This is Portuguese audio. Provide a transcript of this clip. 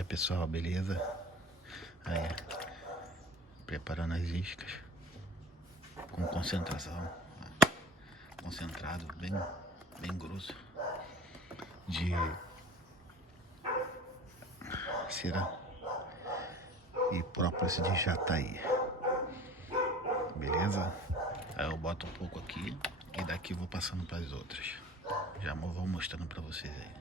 dia, pessoal, beleza? Aí, preparando as iscas com concentração, concentrado, bem grosso de cera e própolis de jataí, beleza? Aí eu boto um pouco aqui e daqui eu vou passando para as outras. Já vou mostrando para vocês aí.